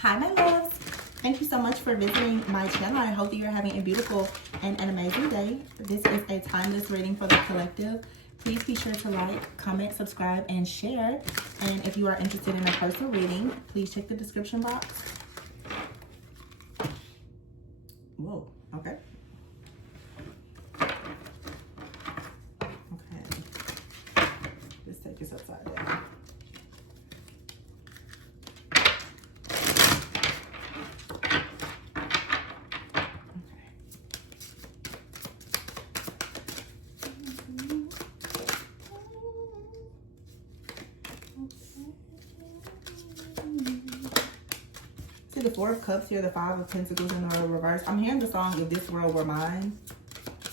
Hi my loves, thank you so much for visiting my channel. I hope that you're having a beautiful and an amazing day. This is a timeless reading for the collective. Please be sure to like, comment, subscribe, and share. And if you are interested in a personal reading, please check the description box. Whoa, okay. Okay, let's take this upside down. See the Four of Cups here, the Five of Pentacles in the reverse. I'm hearing the song, If This World Were Mine.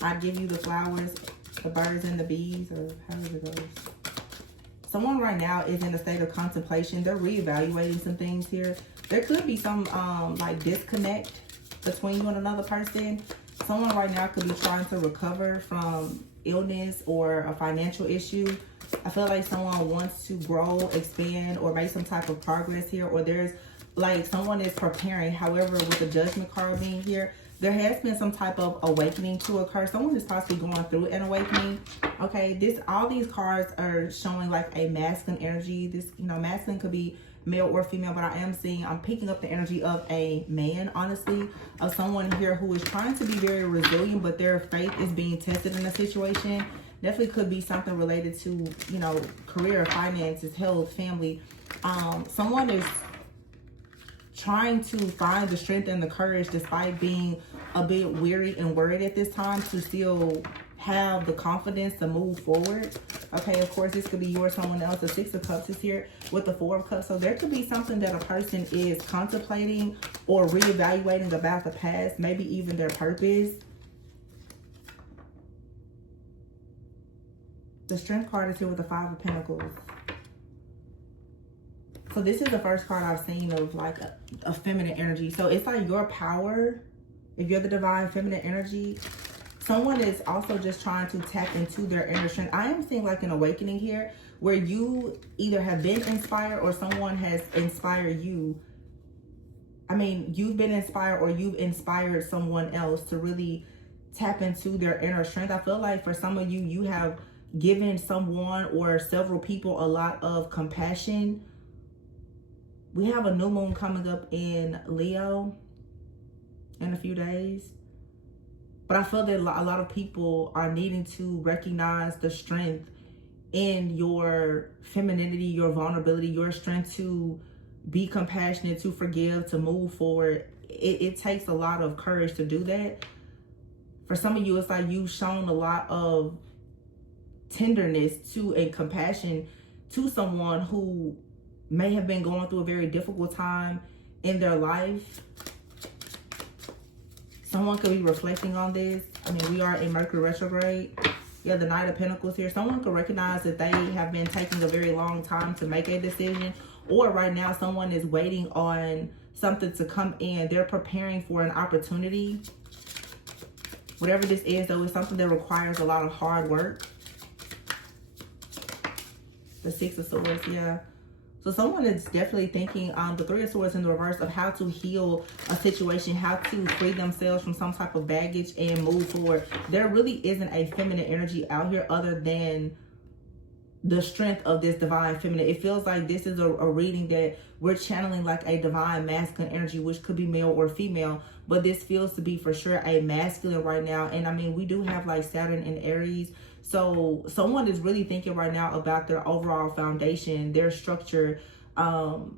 I'd give you the flowers, the birds, and the bees, or however it goes. Someone right now is in a state of contemplation. They're reevaluating some things here. There could be some like disconnect between you and another person. Someone right now could be trying to recover from illness or a financial issue. I feel like someone wants to grow, expand, or make some type of progress here, or there's like someone is preparing. However, with the Judgment card being here, there has been some type of awakening to occur. Someone is possibly going through an awakening. Okay, all these cards are showing like a masculine energy. This, you know, masculine could be male or female, but I'm picking up the energy of a man, honestly, of someone here who is trying to be very resilient, but their faith is being tested in a situation. Definitely could be something related to, you know, career, finances, health, family. Someone is trying to find the strength and the courage despite being a bit weary and worried at this time to still have the confidence to move forward. Okay, of course, this could be you or someone else. The Six of Cups is here with the Four of Cups. So there could be something that a person is contemplating or reevaluating about the past, maybe even their purpose. The Strength card is here with the Five of Pentacles. So this is the first card I've seen of like a feminine energy. So it's like your power. If you're the divine feminine energy, someone is also just trying to tap into their inner strength. I am seeing like an awakening here where you either have been inspired or someone has inspired you. I mean, you've been inspired or you've inspired someone else to really tap into their inner strength. I feel like for some of you, you have given someone or several people a lot of compassion. We have a new moon coming up in Leo in a few days. But I feel that a lot of people are needing to recognize the strength in your femininity, your vulnerability, your strength to be compassionate, to forgive, to move forward. It takes a lot of courage to do that. For some of you, it's like you've shown a lot of tenderness to and compassion to someone who may have been going through a very difficult time in their life. Someone could be reflecting on this. I mean, we are in Mercury retrograde. Yeah, the Knight of Pentacles here. Someone could recognize that they have been taking a very long time to make a decision. Or right now, someone is waiting on something to come in. They're preparing for an opportunity. Whatever this is, though, is something that requires a lot of hard work. The Six of Swords, yeah. So someone is definitely thinking, the Three of Swords in the reverse, of how to heal a situation, how to free themselves from some type of baggage and move forward. There really isn't a feminine energy out here other than the strength of this divine feminine. It feels like this is a reading that we're channeling like a divine masculine energy, which could be male or female, but this feels to be for sure a masculine right now. And I mean, we do have like Saturn and Aries. So someone is really thinking right now about their overall foundation, their structure, how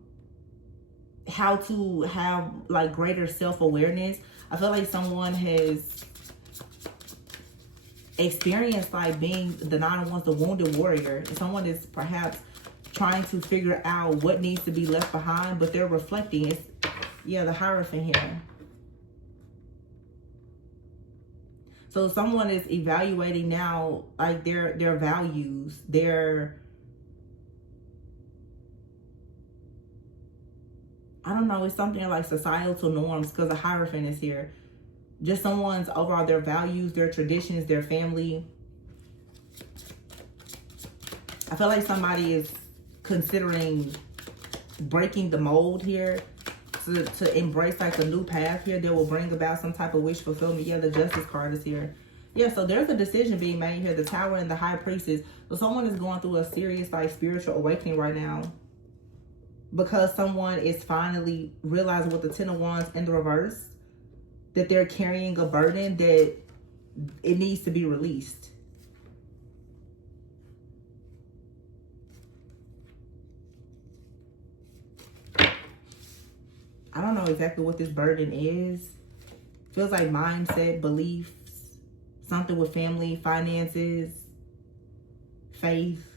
to have like greater self-awareness. I feel like someone has experienced like being the Nine of Wands, the wounded warrior. And someone is perhaps trying to figure out what needs to be left behind, but they're reflecting. It's, yeah, the Hierophant here. So someone is evaluating now, like their values, I don't know, it's something like societal norms, because the Hierophant is here. Just someone's overall, their values, their traditions, their family. I feel like somebody is considering breaking the mold here. to embrace like a new path here that will bring about some type of wish fulfillment. Yeah, the Justice card is here. Yeah, so there's a decision being made here. The Tower and the High Priestess. So someone is going through a serious like spiritual awakening right now, because someone is finally realizing with the Ten of Wands in the reverse that they're carrying a burden that it needs to be released. I don't know exactly what this burden is. Feels like mindset, beliefs, something with family, finances, faith.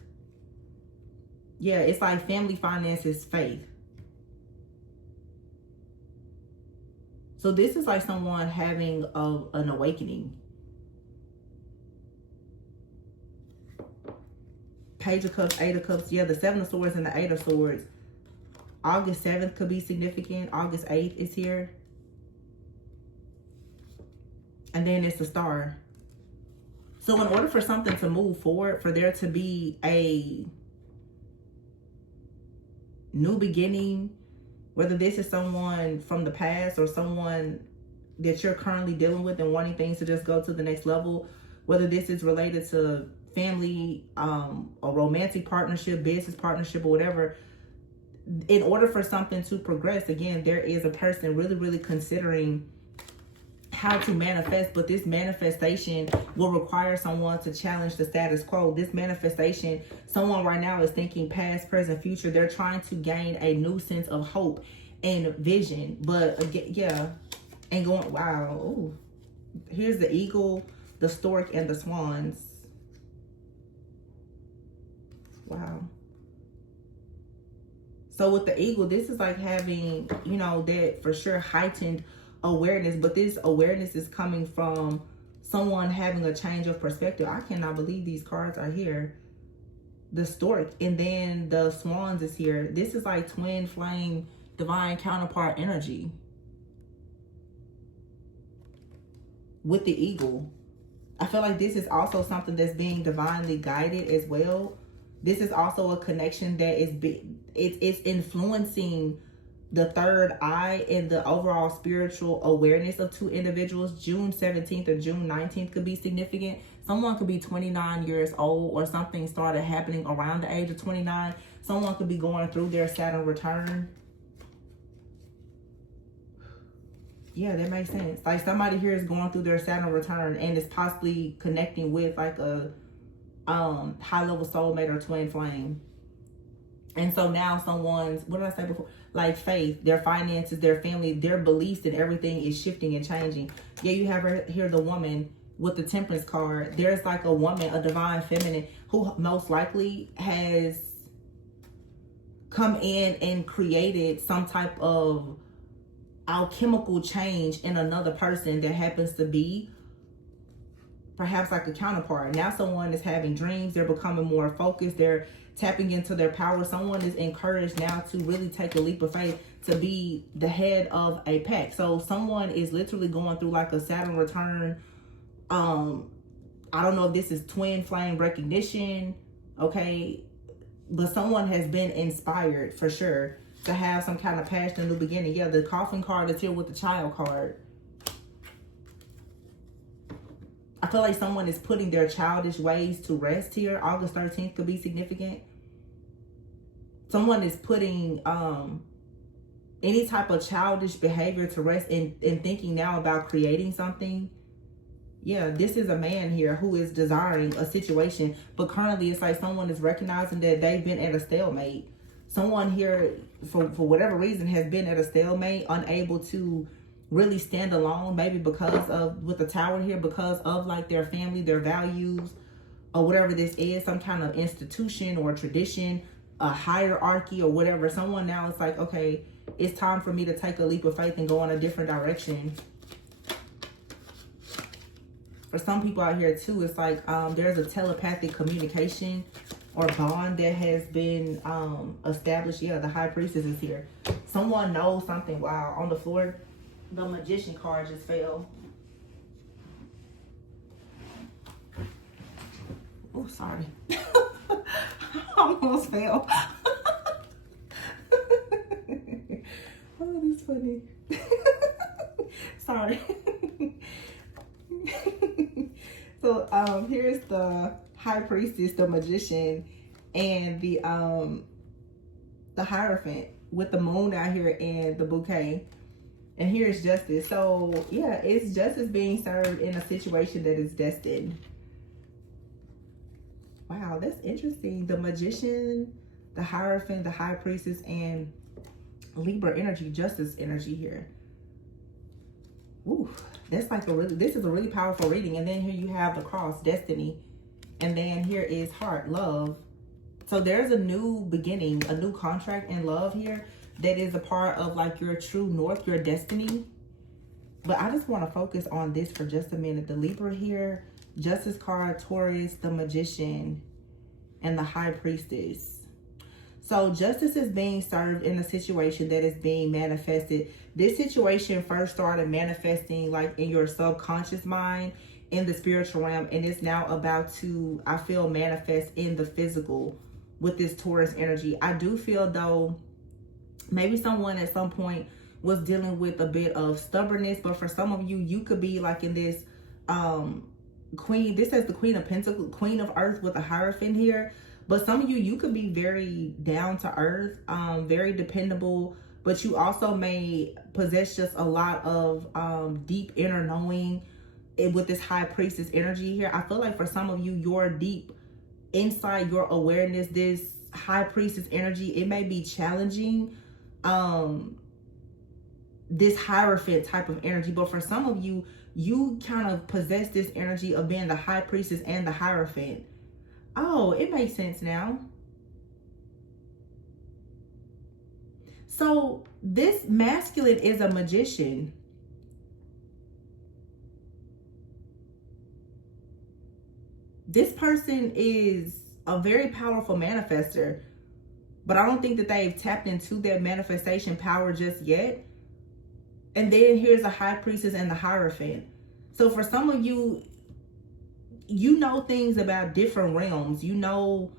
Yeah, it's like family, finances, faith. So this is like someone having an awakening. Page of Cups, Eight of Cups. Yeah, the Seven of Swords and the Eight of Swords. August 7th could be significant. August 8th is here. And then it's the Star. So in order for something to move forward, for there to be a new beginning, whether this is someone from the past or someone that you're currently dealing with and wanting things to just go to the next level, whether this is related to family, a romantic partnership, business partnership, or whatever, in order for something to progress, again, there is a person really, really considering how to manifest, but this manifestation will require someone to challenge the status quo. This manifestation, someone right now is thinking past, present, future. They're trying to gain a new sense of hope and vision. But again, yeah, and going, wow. Ooh. Here's the eagle, the stork, and the swans. Wow. So with the eagle, this is like having, you know, that for sure heightened awareness, but this awareness is coming from someone having a change of perspective. I cannot believe these cards are here. The stork, and then the swans is here. This is like twin flame, divine counterpart energy. With the eagle, I feel like this is also something that's being divinely guided as well. This is also a connection that is it's influencing the third eye and the overall spiritual awareness of two individuals. June 17th or June 19th could be significant. Someone could be 29 years old, or something started happening around the age of 29. Someone could be going through their Saturn return. Yeah, that makes sense. Like somebody here is going through their Saturn return and is possibly connecting with like a high-level soulmate or twin flame. And so now someone's, what did I say before? Like faith, their finances, their family, their beliefs and everything is shifting and changing. Yeah, you have here the woman with the Temperance card. There's like a woman, a divine feminine, who most likely has come in and created some type of alchemical change in another person that happens to be perhaps like a counterpart. Now someone is having dreams. They're becoming more focused. They're tapping into their power. Someone is encouraged now to really take a leap of faith to be the head of a pack. So someone is literally going through like a Saturn return. I don't know if this is twin flame recognition, okay? But someone has been inspired for sure to have some kind of passion, new beginning. Yeah, the Coffin card is here with the Child card. I feel like someone is putting their childish ways to rest here. August 13th could be significant. Someone is putting any type of childish behavior to rest and thinking now about creating something. Yeah, this is a man here who is desiring a situation, but currently it's like someone is recognizing that they've been at a stalemate. Someone here, for whatever reason, has been at a stalemate, unable to really stand alone, maybe because of, with the Tower here, because of like their family, their values, or whatever this is, some kind of institution or tradition, a hierarchy or whatever. Someone now is like, okay, it's time for me to take a leap of faith and go in a different direction. For some people out here too, it's like there's a telepathic communication or bond that has been established. Yeah, the High Priestess is here. Someone knows something. Wow, on the floor, the Magician card just fell. Oh, sorry. Almost fell. Oh, this is funny. Sorry. So here's the High Priestess, the Magician, and the Hierophant with the moon out here and the bouquet. And here's Justice. So yeah, it's justice being served in a situation that is destined. Wow, that's interesting. The Magician, the Hierophant, the High Priestess, and Libra energy, justice energy here. Ooh, that's like this is a really powerful reading. And then here you have the cross, destiny. And then here is heart, love. So there's a new beginning, a new contract in love here that is a part of like your true north, your destiny. But I just want to focus on this for just a minute. The Libra here, Justice card, Taurus, the Magician, and the High Priestess. So justice is being served in a situation that is being manifested. This situation first started manifesting like in your subconscious mind, in the spiritual realm, and it's now about to, I feel, manifest in the physical with this Taurus energy. I do feel though, maybe someone at some point was dealing with a bit of stubbornness, but for some of you, you could be like in this Queen, this says the Queen of Pentacles, Queen of Earth with a Hierophant here. But some of you, you could be very down to earth, very dependable, but you also may possess just a lot of deep inner knowing with this High Priestess energy here. I feel like for some of you, your deep inside, your awareness, this High Priestess energy, it may be challenging this Hierophant type of energy. But for some of you, you kind of possess this energy of being the High Priestess and the Hierophant. Oh, it makes sense now. So this masculine is a magician. This person is a very powerful manifester, but I don't think that they've tapped into their manifestation power just yet. And then here's a High Priestess and the Hierophant. So for some of you, you know things about different realms. You know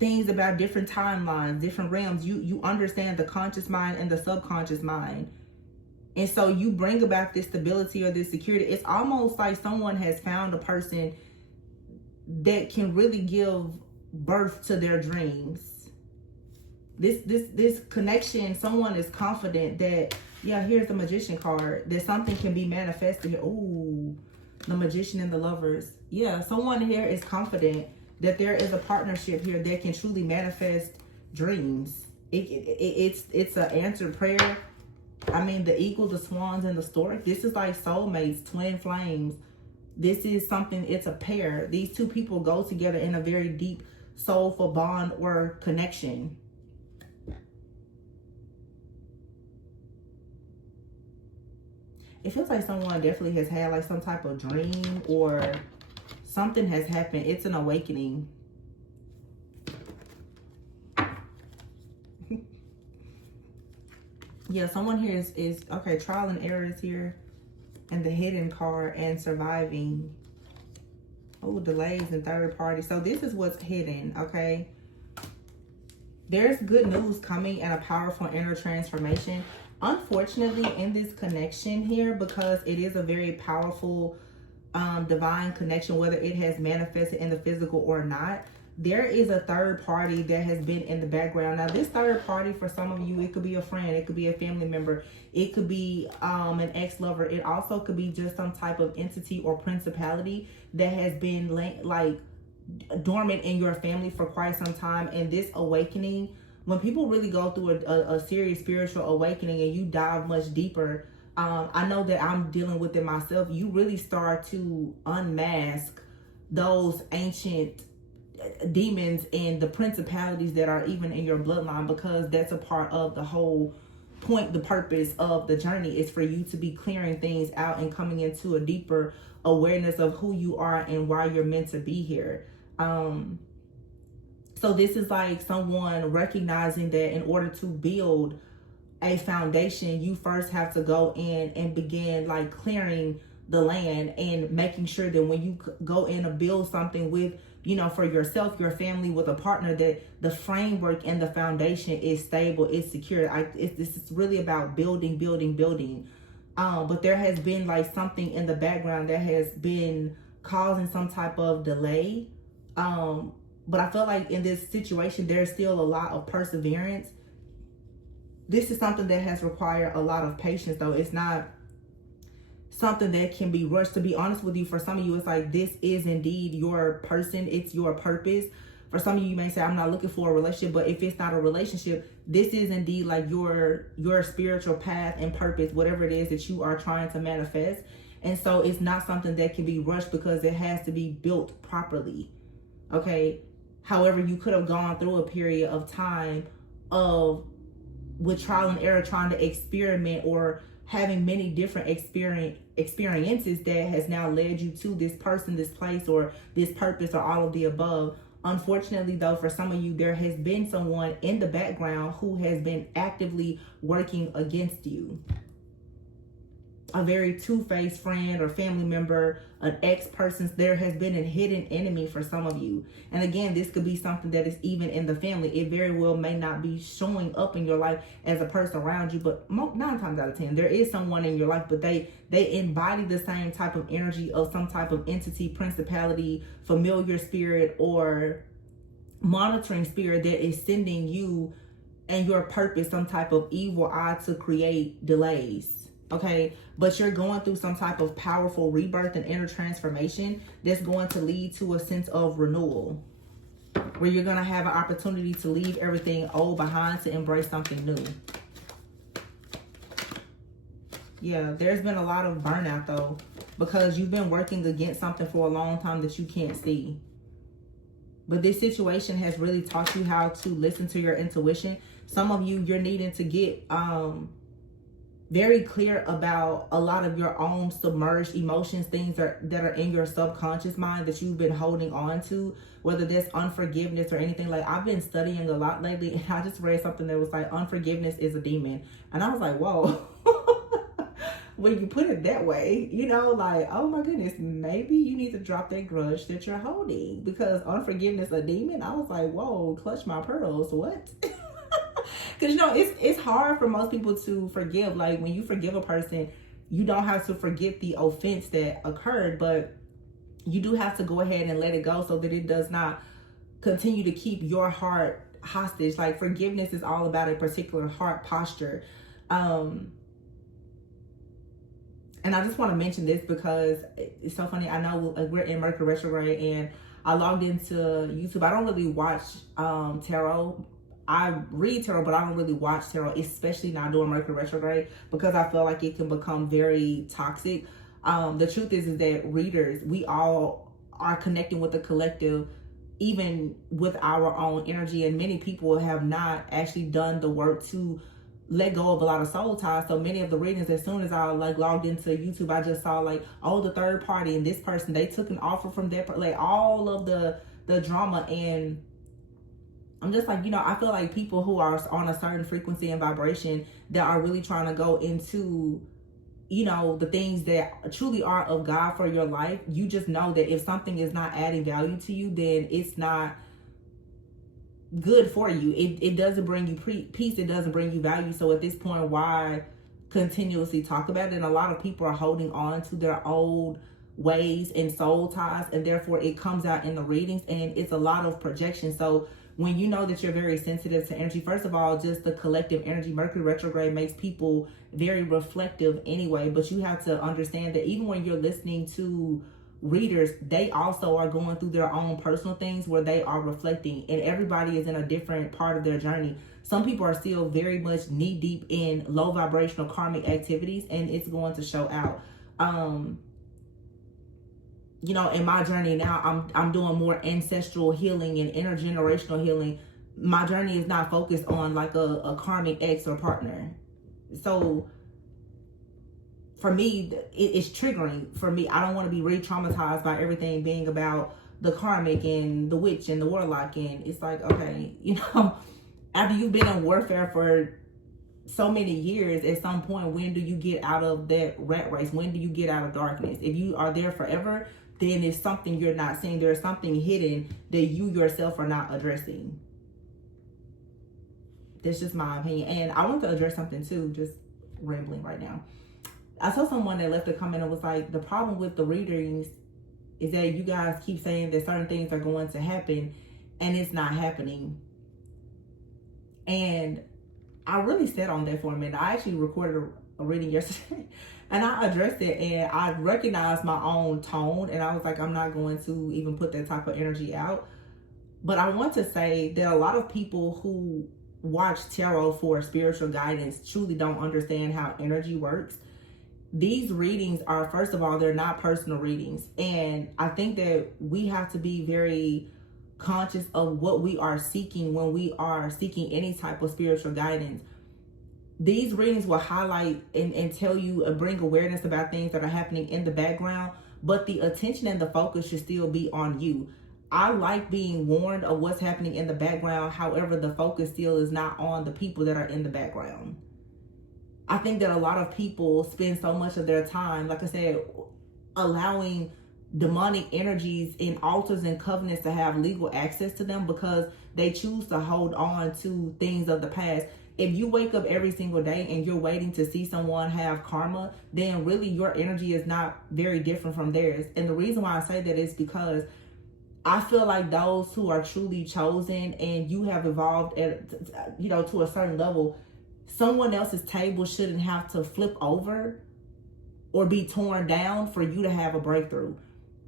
things about different timelines, different realms. You understand the conscious mind and the subconscious mind. And so you bring about this stability or this security. It's almost like someone has found a person that can really give birth to their dreams. This connection, someone is confident that, yeah, here's the Magician card, that something can be manifested here. Ooh, the Magician and the Lovers. Yeah, someone here is confident that there is a partnership here that can truly manifest dreams. It's an answered prayer. I mean, the eagle, the swans, and the stork. This is like soulmates, twin flames. This is something, it's a pair. These two people go together in a very deep, soulful bond or connection. It feels like someone definitely has had like some type of dream or something has happened. It's an awakening. Yeah, someone here is okay, trial and errors here. And the hidden card and surviving. Oh, delays and third party. So this is what's hidden, okay? There's good news coming and a powerful inner transformation. Unfortunately, in this connection here, because it is a very powerful divine connection, whether it has manifested in the physical or not, there is a third party that has been in the background. Now, this third party, for some of you, it could be a friend, it could be a family member, it could be an ex-lover. It also could be just some type of entity or principality that has been like dormant in your family for quite some time. And this awakening, when people really go through a serious spiritual awakening and you dive much deeper, I know that I'm dealing with it myself. You really start to unmask those ancient demons and the principalities that are even in your bloodline, because that's a part of the whole point. The purpose of the journey is for you to be clearing things out and coming into a deeper awareness of who you are and why you're meant to be here. So this is like someone recognizing that in order to build a foundation, you first have to go in and begin like clearing the land and making sure that when you go in and build something with you know, for yourself, your family, with a partner, that the framework and the foundation is stable, is secure. This is really about building. But there has been like something in the background that has been causing some type of delay. But I feel like in this situation, there's still a lot of perseverance. This is something that has required a lot of patience, though. It's not something that can be rushed. To be honest with you, for some of you, it's like this is indeed your person. It's your purpose. For some of you, you may say, I'm not looking for a relationship, but if it's not a relationship, this is indeed like your spiritual path and purpose, whatever it is that you are trying to manifest. And so it's not something that can be rushed because it has to be built properly. Okay. However, you could have gone through a period of time of, with trial and error, trying to experiment or having many different experiences that has now led you to this person, this place, or this purpose, or all of the above. Unfortunately, though, for some of you, there has been someone in the background who has been actively working against you. A very two-faced friend or family member, an ex-person. There has been a hidden enemy for some of you. And again, this could be something that is even in the family. It very well may not be showing up in your life as a person around you, but 9 times out of 10, there is someone in your life, but they embody the same type of energy of some type of entity, principality, familiar spirit, or monitoring spirit that is sending you and your purpose some type of evil eye to create delays. Okay, but you're going through some type of powerful rebirth and inner transformation that's going to lead to a sense of renewal, where you're going to have an opportunity to leave everything old behind to embrace something new. Yeah, there's been a lot of burnout, though, because you've been working against something for a long time that you can't see. But this situation has really taught you how to listen to your intuition. Some of you, you're needing to get very clear about a lot of your own submerged emotions, things that are in your subconscious mind that you've been holding on to, whether that's unforgiveness or anything. Like, I've been studying a lot lately, and I just read something that was like, unforgiveness is a demon. And I was like, whoa. When you put it that way, you know, like, oh my goodness, maybe you need to drop that grudge that you're holding, because unforgiveness a demon. I was like, whoa, clutch my pearls, what? Because, you know, it's hard for most people to forgive. Like, when you forgive a person, you don't have to forget the offense that occurred, but you do have to go ahead and let it go so that it does not continue to keep your heart hostage. Like, forgiveness is all about a particular heart posture. And I just want to mention this because it's so funny. I know we're in Mercury retrograde, and I logged into YouTube. I don't really watch tarot. I read tarot, but I don't really watch tarot, especially not during Mercury retrograde, because I feel like it can become very toxic. The truth is that readers, we all are connecting with the collective, even with our own energy. And many people have not actually done the work to let go of a lot of soul ties. So many of the readings, as soon as I like logged into YouTube, I just saw like, oh, the third party and this person, they took an offer from that, like all of the drama. And I'm just like, you know, I feel like people who are on a certain frequency and vibration that are really trying to go into, you know, the things that truly are of God for your life, you just know that if something is not adding value to you, then it's not good for you. It doesn't bring you peace. It doesn't bring you value. So at this point, why continuously talk about it? And a lot of people are holding on to their old ways and soul ties, and therefore it comes out in the readings, and it's a lot of projection. So when you know that you're very sensitive to energy, first of all, just the collective energy, Mercury retrograde makes people very reflective anyway. But you have to understand that even when you're listening to readers, they also are going through their own personal things where they are reflecting, and everybody is in a different part of their journey. Some people are still very much knee deep in low vibrational karmic activities, and it's going to show out. You know, in my journey now, I'm doing more ancestral healing and intergenerational healing. My journey is not focused on like a karmic ex or partner. So for me, it's triggering for me. I don't want to be re-traumatized by everything being about the karmic and the witch and the warlock. And it's like, okay, you know, after you've been in warfare for so many years, at some point, when do you get out of that rat race? When do you get out of darkness? If you are there forever, then it's something you're not seeing. There's something hidden that you yourself are not addressing. That's just my opinion. And I want to address something too, just rambling right now. I saw someone that left a comment and was like, the problem with the readings is that you guys keep saying that certain things are going to happen and it's not happening. And I really sat on that for a minute. I actually recorded a reading yesterday and I addressed it, and I recognized my own tone, and I was like, I'm not going to even put that type of energy out. But I want to say that a lot of people who watch tarot for spiritual guidance truly don't understand how energy works. These readings are, first of all, they're not personal readings. And I think that we have to be very conscious of what we are seeking when we are seeking any type of spiritual guidance. These readings will highlight and tell you, bring awareness about things that are happening in the background, but the attention and the focus should still be on you. I like being warned of what's happening in the background. However, the focus still is not on the people that are in the background. I think that a lot of people spend so much of their time, like I said, allowing demonic energies in altars and covenants to have legal access to them because they choose to hold on to things of the past. If you wake up every single day and you're waiting to see someone have karma, then really your energy is not very different from theirs. And the reason why I say that is because I feel like those who are truly chosen and you have evolved at, to a certain level, someone else's table shouldn't have to flip over or be torn down for you to have a breakthrough.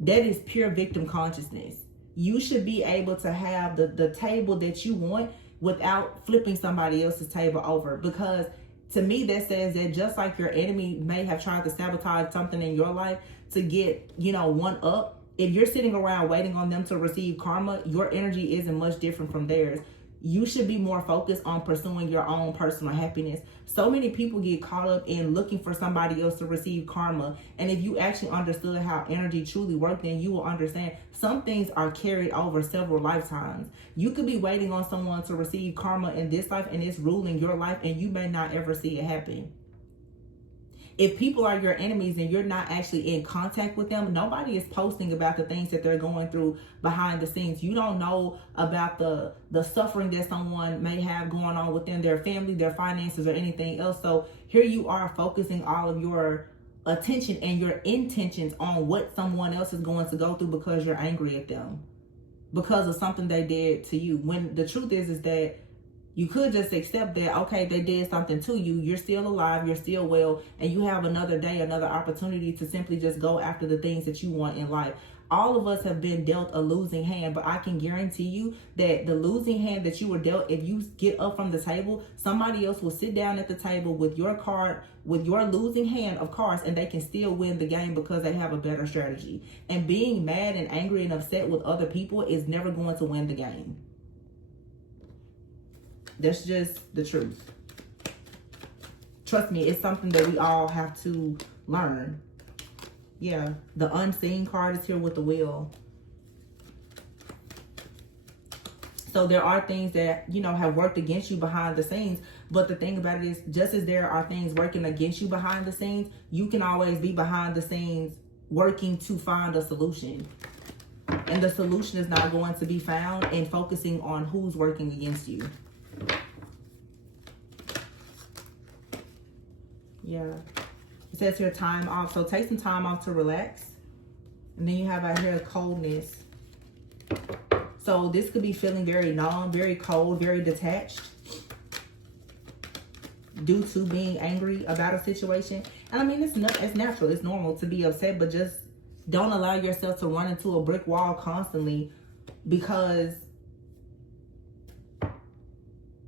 That is pure victim consciousness. You should be able to have the table that you want without flipping somebody else's table over. Because to me, that says that just like your enemy may have tried to sabotage something in your life to get, one up, if you're sitting around waiting on them to receive karma, your energy isn't much different from theirs. You should be more focused on pursuing your own personal happiness. So many people get caught up in looking for somebody else to receive karma. And if you actually understood how energy truly works, then you will understand some things are carried over several lifetimes. You could be waiting on someone to receive karma in this life and it's ruling your life, and you may not ever see it happen. If people are your enemies and you're not actually in contact with them, nobody is posting about the things that they're going through behind the scenes. You don't know about the suffering that someone may have going on within their family, their finances, or anything else. So here you are focusing all of your attention and your intentions on what someone else is going to go through because you're angry at them because of something they did to you. When the truth is that you could just accept that, okay, they did something to you. You're still alive. You're still well. And you have another day, another opportunity to simply just go after the things that you want in life. All of us have been dealt a losing hand, but I can guarantee you that the losing hand that you were dealt, if you get up from the table, somebody else will sit down at the table with your card, with your losing hand of cards, and they can still win the game because they have a better strategy. And being mad and angry and upset with other people is never going to win the game. That's just the truth. Trust me, it's something that we all have to learn. Yeah, the unseen card is here with the wheel. So there are things that, have worked against you behind the scenes. But the thing about it is, just as there are things working against you behind the scenes, you can always be behind the scenes working to find a solution. And the solution is not going to be found in focusing on who's working against you. Yeah. It says here time off. So take some time off to relax. And then you have out here coldness. So this could be feeling very numb, very cold, very detached due to being angry about a situation. And I mean, it's natural. It's normal to be upset, but just don't allow yourself to run into a brick wall constantly because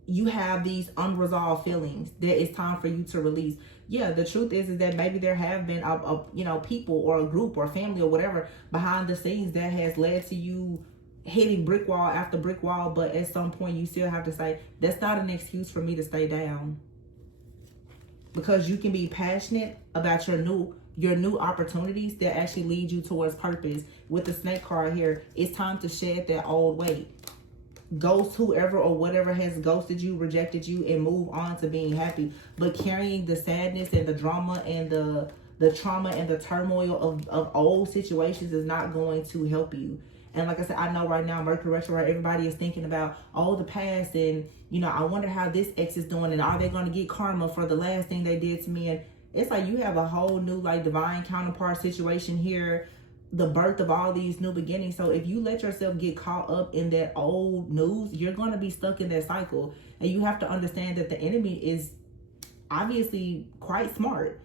you have these unresolved feelings that it's time for you to release. Yeah, the truth is that maybe there have been people or a group or family or whatever behind the scenes that has led to you hitting brick wall after brick wall, but at some point you still have to say, that's not an excuse for me to stay down. Because you can be passionate about your new opportunities that actually lead you towards purpose. With the snake card here, it's time to shed that old weight. Ghost whoever or whatever has ghosted you, rejected you, and move on to being happy. But carrying the sadness and the drama and the trauma and the turmoil of old situations is not going to help you. And like I said, I know right now, Mercury retrograde, everybody is thinking about, oh, the past, and, you know, I wonder how this ex is doing, and are they going to get karma for the last thing they did to me? And it's like you have a whole new, like, divine counterpart situation here, the birth of all these new beginnings. So if you let yourself get caught up in that old news, you're going to be stuck in that cycle. And you have to understand that the enemy is obviously quite smart.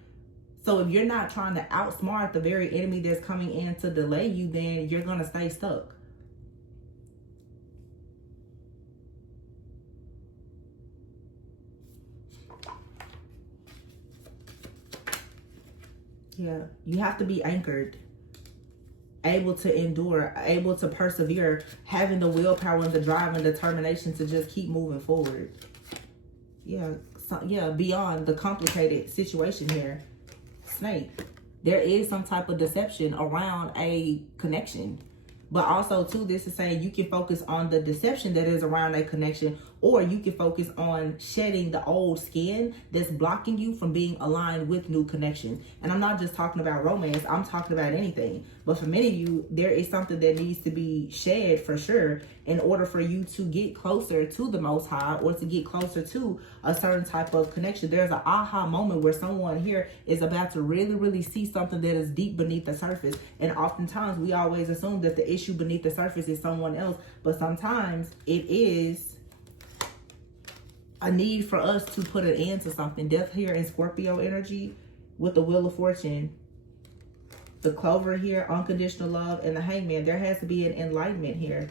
So if you're not trying to outsmart the very enemy that's coming in to delay you, then you're going to stay stuck. Yeah, you have to be anchored, able to endure, able to persevere, having the willpower and the drive and determination to just keep moving forward. Yeah, so, yeah, beyond the complicated situation here. Snake, there is some type of deception around a connection, but also too, this is saying you can focus on the deception that is around a connection, or you can focus on shedding the old skin that's blocking you from being aligned with new connections. And I'm not just talking about romance, I'm talking about anything. But for many of you, there is something that needs to be shed for sure in order for you to get closer to the Most High, or to get closer to a certain type of connection. There's an aha moment where someone here is about to really, really see something that is deep beneath the surface. And oftentimes we always assume that the issue beneath the surface is someone else, but sometimes it is a need for us to put an end to something. Death here in Scorpio energy with the Wheel of Fortune, the Clover here, unconditional love, and the Hangman. There has to be an enlightenment here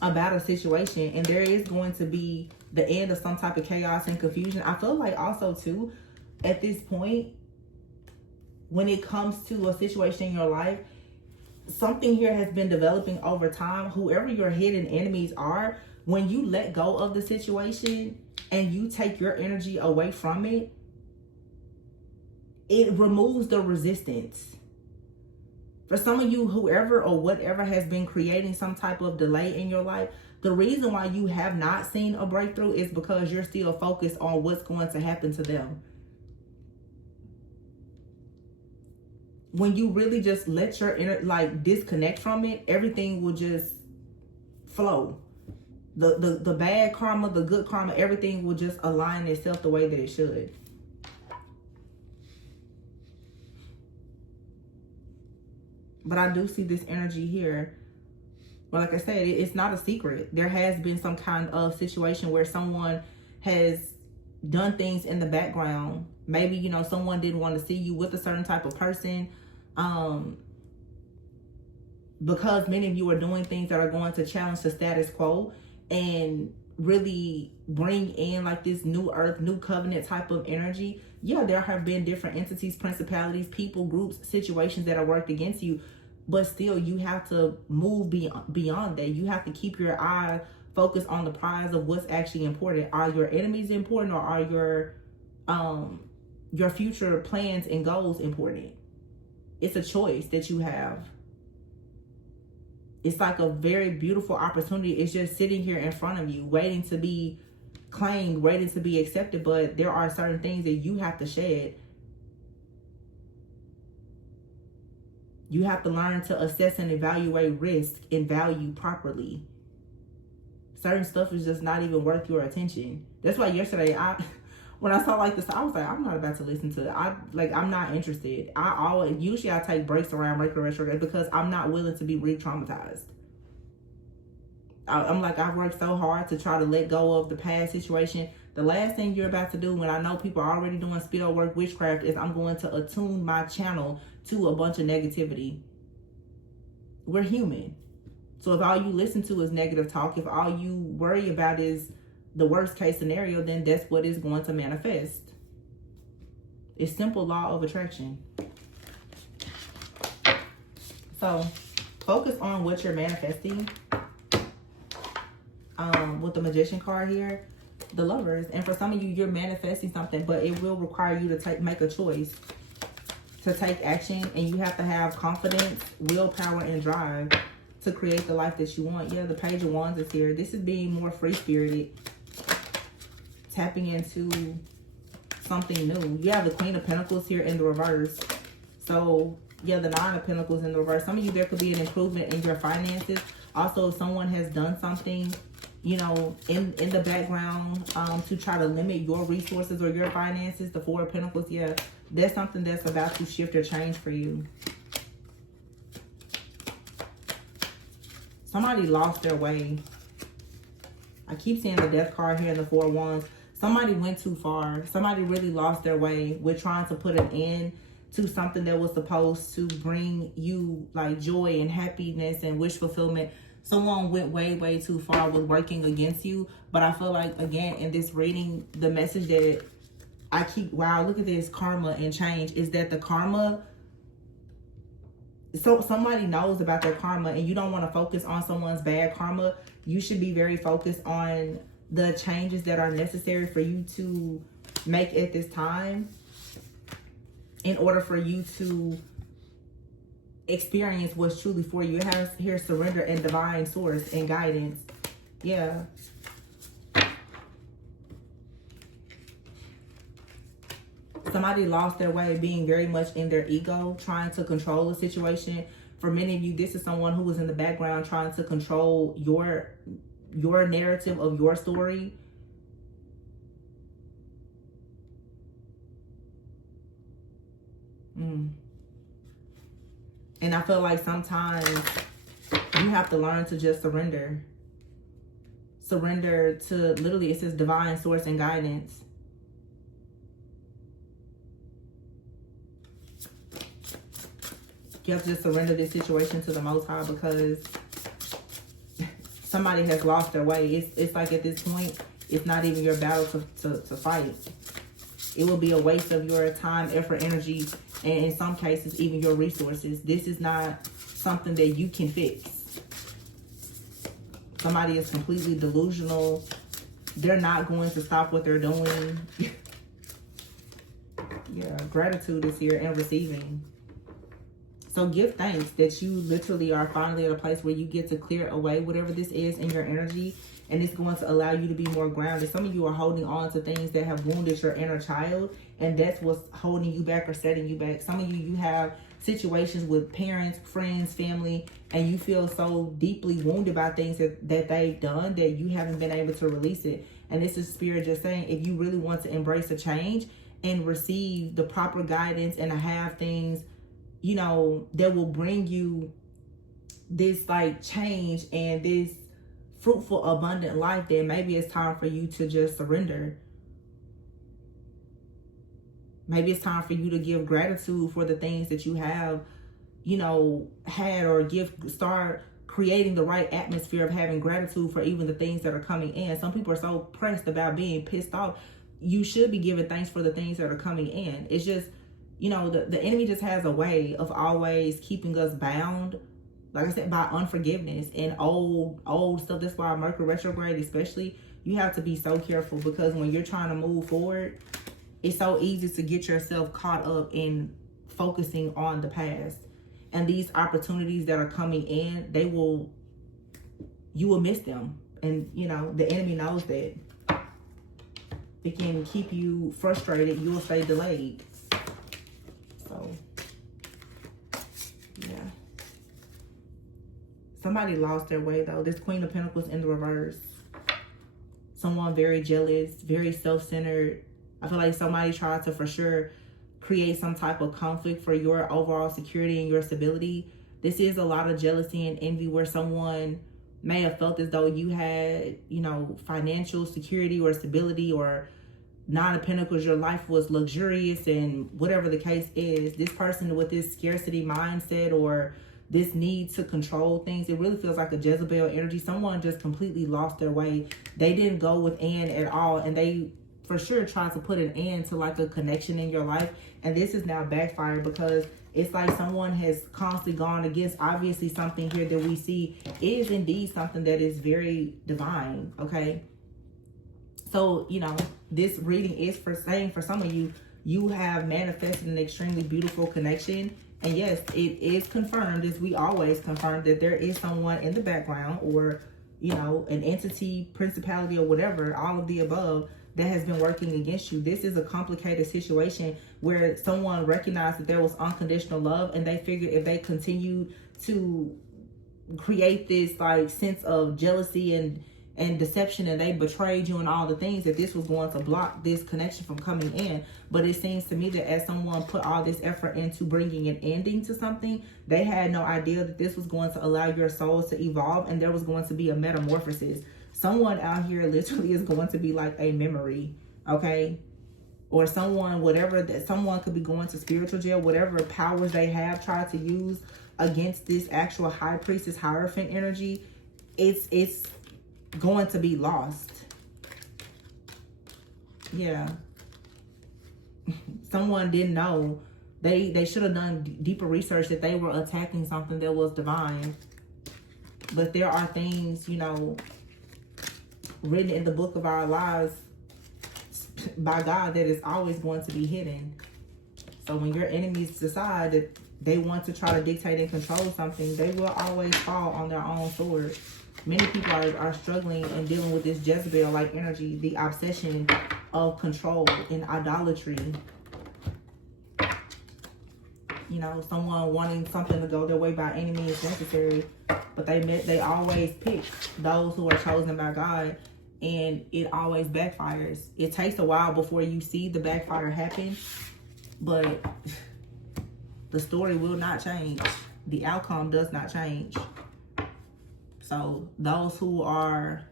about a situation, and there is going to be the end of some type of chaos and confusion. I feel like also too, at this point, when it comes to a situation in your life, something here has been developing over time. Whoever your hidden enemies are, when you let go of the situation and you take your energy away from it, it removes the resistance. For some of you, whoever or whatever has been creating some type of delay in your life, the reason why you have not seen a breakthrough is because you're still focused on what's going to happen to them. When you really just let your inner, like, disconnect from it, everything will just flow. The bad karma, the good karma, everything will just align itself the way that it should. But I do see this energy here. But like I said, it's not a secret. There has been some kind of situation where someone has done things in the background. Maybe, you know, someone didn't want to see you with a certain type of person. Because many of you are doing things that are going to challenge the status quo and really bring in like this new earth, new covenant type of energy. Yeah, there have been different entities, principalities, people, groups, situations that are worked against you, but still you have to move beyond that. You have to keep your eye focused on the prize of what's actually important. Are your enemies important, or are your future plans and goals important? It's a choice that you have. It's like a very beautiful opportunity. It's just sitting here in front of you, waiting to be claimed, waiting to be accepted. But there are certain things that you have to shed. You have to learn to assess and evaluate risk and value properly. Certain stuff is just not even worth your attention. That's why yesterday, when I saw like this, I was like, I'm not about to listen to it. I'm not interested. Usually I take breaks around Mercury retrograde because I'm not willing to be re-traumatized. I'm like, I've worked so hard to try to let go of the past situation. The last thing you're about to do, when I know people are already doing spell work, witchcraft, is I'm going to attune my channel to a bunch of negativity. We're human. So if all you listen to is negative talk, if all you worry about is the worst case scenario, then that's what is going to manifest. It's simple law of attraction. So focus on what you're manifesting. With the Magician card here, the Lovers. And for some of you, you're manifesting something, but it will require you to make a choice to take action. And you have to have confidence, willpower, and drive to create the life that you want. Yeah, the Page of Wands is here. This is being more free-spirited. Tapping into something new. You have the Queen of Pentacles here in the reverse. So, yeah, the Nine of Pentacles in the reverse. Some of you, there could be an improvement in your finances. Also, if someone has done something, you know, in the background to try to limit your resources or your finances, the Four of Pentacles, yeah, that's something that's about to shift or change for you. Somebody lost their way. I keep seeing the Death card here in the Four of Wands. Somebody went too far. Somebody really lost their way with trying to put an end to something that was supposed to bring you like joy and happiness and wish fulfillment. Someone went way, way too far with working against you. But I feel like, again, in this reading, the message that I keep, wow, look at this, karma and change, is that the karma, so somebody knows about their karma, and you don't want to focus on someone's bad karma. You should be very focused on the changes that are necessary for you to make at this time in order for you to experience what's truly for you. It has here surrender and divine source and guidance. Yeah. Somebody lost their way, being very much in their ego, trying to control the situation. For many of you, this is someone who was in the background trying to control your narrative of your story. And I feel like sometimes you have to learn to just surrender. Surrender to, literally, it says divine source and guidance. You have to just surrender this situation to the Most High, because somebody has lost their way. It's like at this point, it's not even your battle to fight. It will be a waste of your time, effort, energy, and in some cases, even your resources. This is not something that you can fix. Somebody is completely delusional. They're not going to stop what they're doing. Yeah, gratitude is here and receiving. So give thanks that you literally are finally at a place where you get to clear away whatever this is in your energy, and it's going to allow you to be more grounded. Some of you are holding on to things that have wounded your inner child, and that's what's holding you back or setting you back. Some of you, you have situations with parents, friends, family, and you feel so deeply wounded by things that they've done that you haven't been able to release it. And this is Spirit just saying, if you really want to embrace a change and receive the proper guidance and to have things, you know, that will bring you this like change and this fruitful, abundant life, then maybe it's time for you to just surrender. Maybe it's time for you to give gratitude for the things that you have, you know, had, or start creating the right atmosphere of having gratitude for even the things that are coming in. Some people are so pressed about being pissed off. You should be giving thanks for the things that are coming in. It's just, you know, the enemy just has a way of always keeping us bound, like I said, by unforgiveness and old stuff. That's why Mercury retrograde, especially, you have to be so careful, because when you're trying to move forward, it's so easy to get yourself caught up in focusing on the past. And these opportunities that are coming in, you will miss them. And, you know, the enemy knows that. It can keep you frustrated. You will stay delayed. So, yeah. Somebody lost their way, though. This Queen of Pentacles in the reverse. Someone very jealous, very self-centered. I feel like somebody tried to, for sure, create some type of conflict for your overall security and your stability. This is a lot of jealousy and envy, where someone may have felt as though you had, you know, financial security or stability, or Nine of Pentacles, your life was luxurious, and whatever the case is, this person with this scarcity mindset or this need to control things, it really feels like a Jezebel energy. Someone just completely lost their way. They didn't go within at all, and they for sure tried to put an end to like a connection in your life. And this is now backfired, because it's like someone has constantly gone against, obviously, something here that we see is indeed something that is very divine, okay? So, you know, this reading is for saying, for some of you, you have manifested an extremely beautiful connection. And yes, it is confirmed, as we always confirm, that there is someone in the background, or, you know, an entity, principality, or whatever, all of the above, that has been working against you. This is a complicated situation where someone recognized that there was unconditional love, and they figured if they continue to create this like sense of jealousy and deception, and they betrayed you and all the things, that this was going to block this connection from coming in. But it seems to me that as someone put all this effort into bringing an ending to something, they had no idea that this was going to allow your souls to evolve, and there was going to be a metamorphosis. Someone out here literally is going to be like a memory, okay? Or someone, whatever, that someone could be going to spiritual jail, whatever powers they have tried to use against this actual high priestess Hierophant energy, it's going to be lost. Yeah. Someone didn't know. They should have done deeper research that they were attacking something that was divine. But there are things, you know, written in the book of our lives by God that is always going to be hidden. So when your enemies decide that they want to try to dictate and control something, they will always fall on their own sword. Many people are struggling and dealing with this Jezebel-like energy, the obsession of control and idolatry. You know, someone wanting something to go their way by any means necessary, but they always pick those who are chosen by God, and it always backfires. It takes a while before you see the backfire happen, but the story will not change. The outcome does not change. So those who are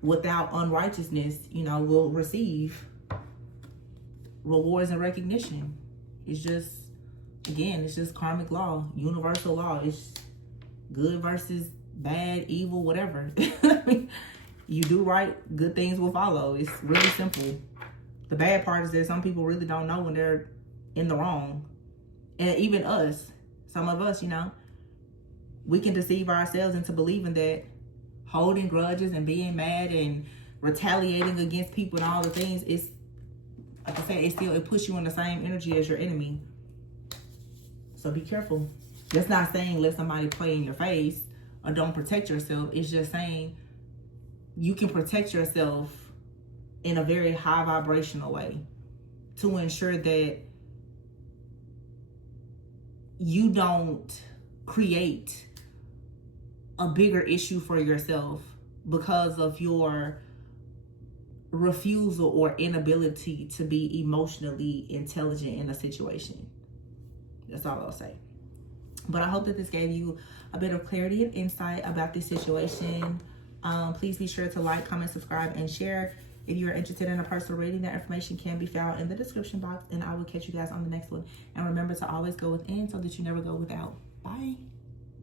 without unrighteousness, you know, will receive rewards and recognition. It's just, again, it's just karmic law, universal law. It's good versus bad, evil, whatever. You do right, good things will follow. It's really simple. The bad part is that some people really don't know when they're in the wrong. And even us, some of us, you know, we can deceive ourselves into believing that holding grudges and being mad and retaliating against people and all the things, is, like I said, it puts you in the same energy as your enemy. So be careful. That's not saying let somebody play in your face or don't protect yourself. It's just saying you can protect yourself in a very high vibrational way to ensure that you don't create a bigger issue for yourself because of your refusal or inability to be emotionally intelligent in a situation. That's all I'll say. But I hope that this gave you a bit of clarity and insight about this situation. Please be sure to like, comment, subscribe, and share. If you are interested in a personal reading, that information can be found in the description box, and I will catch you guys on the next one. And remember to always go within so that you never go without. Bye.